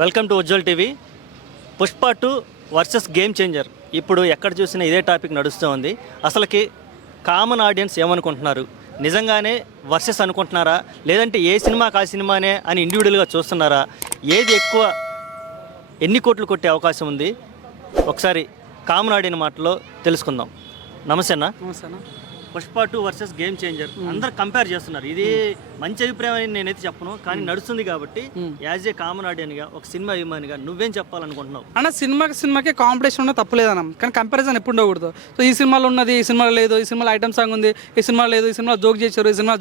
Welcome to Ujjwal TV. Pushpa 2 versus game changer. ఇప్పుడు ఎక్కడ చూసినా ఇదే టాపిక్ నడుస్తూ ఉంది. అసలుకి కామన్ ఆడియన్స్ ఏమనుకుంటున్నారు? నిజంగానే వర్సెస్ అనుకుంటున్నారా, లేదంటే ఏ సినిమాకి ఆ సినిమానే అని ఇండివిజువల్గా చూస్తున్నారా? ఏది ఎక్కువ ఎన్ని కోట్లు కొట్టే అవకాశం ఉంది? ఒకసారి కామన్ ఆడియన్ మాటలో తెలుసుకుందాం. నమస్తే అన్న. పుష్ప 2 వర్సెస్ గేమ్ చేంజర్ అందరు కంపేర్ చేస్తున్నారు. ఇది మంచి అభిప్రాయం అని నేనైతే చెప్పను, కానీ నడుస్తుంది కాబట్టి యాజ్ ఏ కామన్ ఆడియన్గా, ఒక సినిమా అభిమానిగా నువ్వేం చెప్పాలనుకుంటున్నావు? అన్న సినిమాకి కాంపిటీషన్ ఉన్న తప్పులేదన్న, కానీ కంపారిజన్ ఎప్పుడు ఉండకూడదు. సో ఈ సినిమాలో ఉన్నది ఈ సినిమాలో లేదు, ఈ సినిమాలో ఐటమ్ సాంగ్ ఉంది, ఈ సినిమా లేదు, ఈ సినిమా జోక్ చేశారు, ఈ సినిమా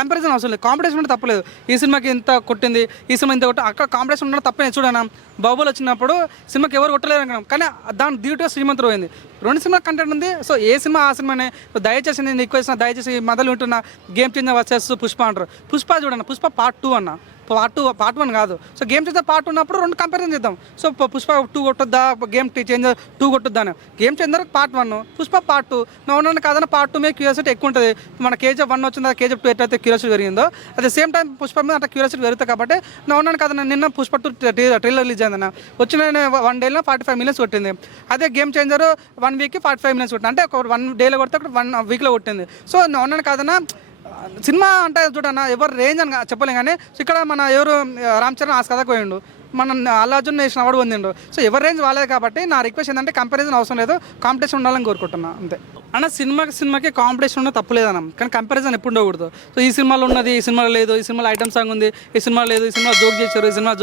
కంపారిజన్ అవసరం లేదు. కాంపిటీషన్ ఉంటే తప్పలేదు. ఈ సినిమాకి ఇంత కొట్టింది, ఈ సినిమా ఇంత కొట్టి, అక్కడ కాంపిటీషన్ ఉండడం తప్పే. చూడనా బాహుబలి వచ్చినప్పుడు సినిమాకి ఎవరు కొట్టలేరు అనుకున్నాం, కానీ దాని డ్యూటీగా శ్రీమంతుడు పోయింది. 2 సినిమా కంటెంట్ ఉంది. సో ఏ సినిమా ఆ సినిమానే. దయచేసి నేను రిక్వెస్ట్, దయచేసి మొదలు వింటున్న గేమ్ చేంజర్ వర్సెస్ పుష్ప అంటారు. పుష్ప చూడండి, పుష్ప పార్ట్ 2 అన్న, పార్ట్ 1 కాదు. సో గేమ్ చేంజర్ పార్ట్ ఉన్నప్పుడు 2 కంపారిజన్ చేద్దాం. సో పుష్ప 2 కొట్టొద్దా, గేమ్ చేంజర్ 2 కొట్టొద్దా అని. Game changer part 1, Pushpa part 2. నవ్వునని కాదన్న పార్ట్ 2 మీద క్యూరియాసిటీ ఎక్కువ ఉంటుంది. మన కేజీఎఫ్ 1 వచ్చిందా, కేజీఎఫ్ 2 ఎట్లయితే క్యూరియాసిటీ పెరిగిందో, at the same time Pushpa మీద అంటే క్యూరియాసిటీ పెరుగుతుంది. కాబట్టి నవ్వునని కాదన్న, నిన్న పుష్ప 2 ట్రైలర్ రిలీజ్ అయిందన్న. వచ్చిన 1 డేలో 45 మిలియన్స్ కొట్టింది. అదే గేమ్ చేంజర్ 1 వీక్కి 45 మిలియన్స్ కొట్టింది. అంటే ఒక 1 డేలో కొడితే 1 వీక్లో కొట్టింది. సో నవ్వునని కాదన్న, సినిమా అంటే చూడన్న ఎవరు రేంజ్ అని చెప్పలేం. కానీ ఇక్కడ మన ఎవరు రామ్ చరణ్ ఆస్కాదాకు పోయిండు, మన అల్లు అర్జున్ నేషన్ అవార్డు పొందిండు. సో ఎవరి రేంజ్ వాళ్ళే. కాబట్టి నా రిక్వెస్ట్ ఏంటంటే కంపారిజన్ అవసరం లేదు, కాంపిటీషన్ ఉండాలని కోరుకుంటున్నా అంతే. అన్న సినిమాకి కాంపిటీషన్ ఉన్న తప్పులేదన్న, కానీ కంపారిజన్ ఎప్పుడు ఉండకూడదు. సో ఈ సినిమాలో ఉన్నది ఈ సినిమాలో లేదు, ఈ సినిమాలో ఐటమ్ సాంగ్ ఉంది, ఈ సినిమా లేదు, ఈ సినిమా జోక్ చేశారు, ఈ సినిమా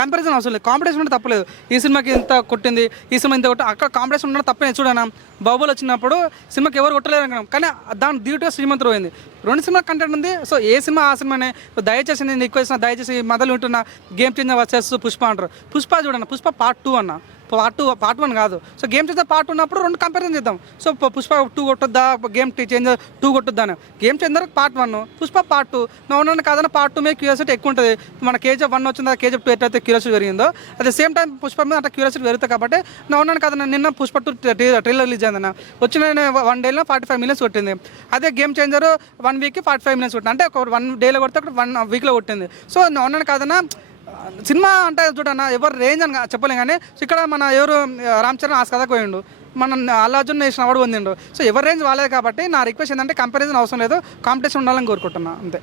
కంపారిజన్ అవసరం లేదు. కాంపిటీషన్ ఉంటే తప్పలేదు. ఈ సినిమాకి ఇంత కొట్టింది, ఈ సినిమా ఇంత కొట్టి, అక్కడ కాంపిటీషన్ ఉండడం తప్పే. చూడనా బాహుబలి వచ్చినప్పుడు సినిమాకి ఎవరు కొట్టలేరు అనుకున్నాం, కానీ దాని డ్యూటీగా శ్రీమంతుడు పోయింది. 2 సినిమా కంటెంట్ ఉంది. సో ఏ సినిమా ఆ సినిమానే. దయచేసి నేను రిక్వెస్ట్, దయచేసి మొదలు వింటున్న గేమ్ చేంజర్ వర్సెస్ పుష్ప అంటారు. పుష్ప చూడండి, పుష్ప పార్ట్ 2 అన్న, పార్ట్ 1 కాదు. సో గేమ్ చేంజర్ పార్ట్ ఉన్నప్పుడు 2 కంపారిజన్ చేద్దాం. సో పుష్ప 2 కొట్టొద్దా, గేమ్ చేంజర్ 2 కొట్టొద్దా అని. Game changer part 1, Pushpa part 2. నవ్వునని కాదన్న పార్ట్ 2 మీద క్యూరియాసిటీ ఎక్కువ ఉంటుంది. మన కేజీఎఫ్ 1 వచ్చిందా, కేజీఎఫ్ 2 ఎట్లయితే క్యూరియాసిటీ పెరిగిందో, at the same time Pushpa మీద అంటే క్యూరియాసిటీ పెరుగుతుంది. కాబట్టి నవ్వునని కాదన్న, నిన్న పుష్ప 2 ట్రైలర్ రిలీజ్ అయిందన్న. వచ్చిన 1 డేలో 45 మిలియన్స్ కొట్టింది. అదే గేమ్ చేంజర్ 1 వీక్కి 45 మిలియన్స్ కొట్టింది. అంటే ఒక 1 డేలో కొడితే 1 వీక్లో కొట్టింది. సో నవ్వునని కాదన్న, సినిమా అంటే చూడన్న ఎవరు రేంజ్ అని చెప్పలేం. కానీ ఇక్కడ మన ఎవరు రామ్ చరణ్ ఆస్కాదాకు పోయిండు, మన అల్లు అర్జున్ నేషన్ అవార్డు పొందిండు. సో ఎవరి రేంజ్ వాళ్ళే. కాబట్టి నా రిక్వెస్ట్ ఏంటంటే కంపారిజన్ అవసరం లేదు, కాంపిటీషన్ ఉండాలని కోరుకుంటున్నా అంతే.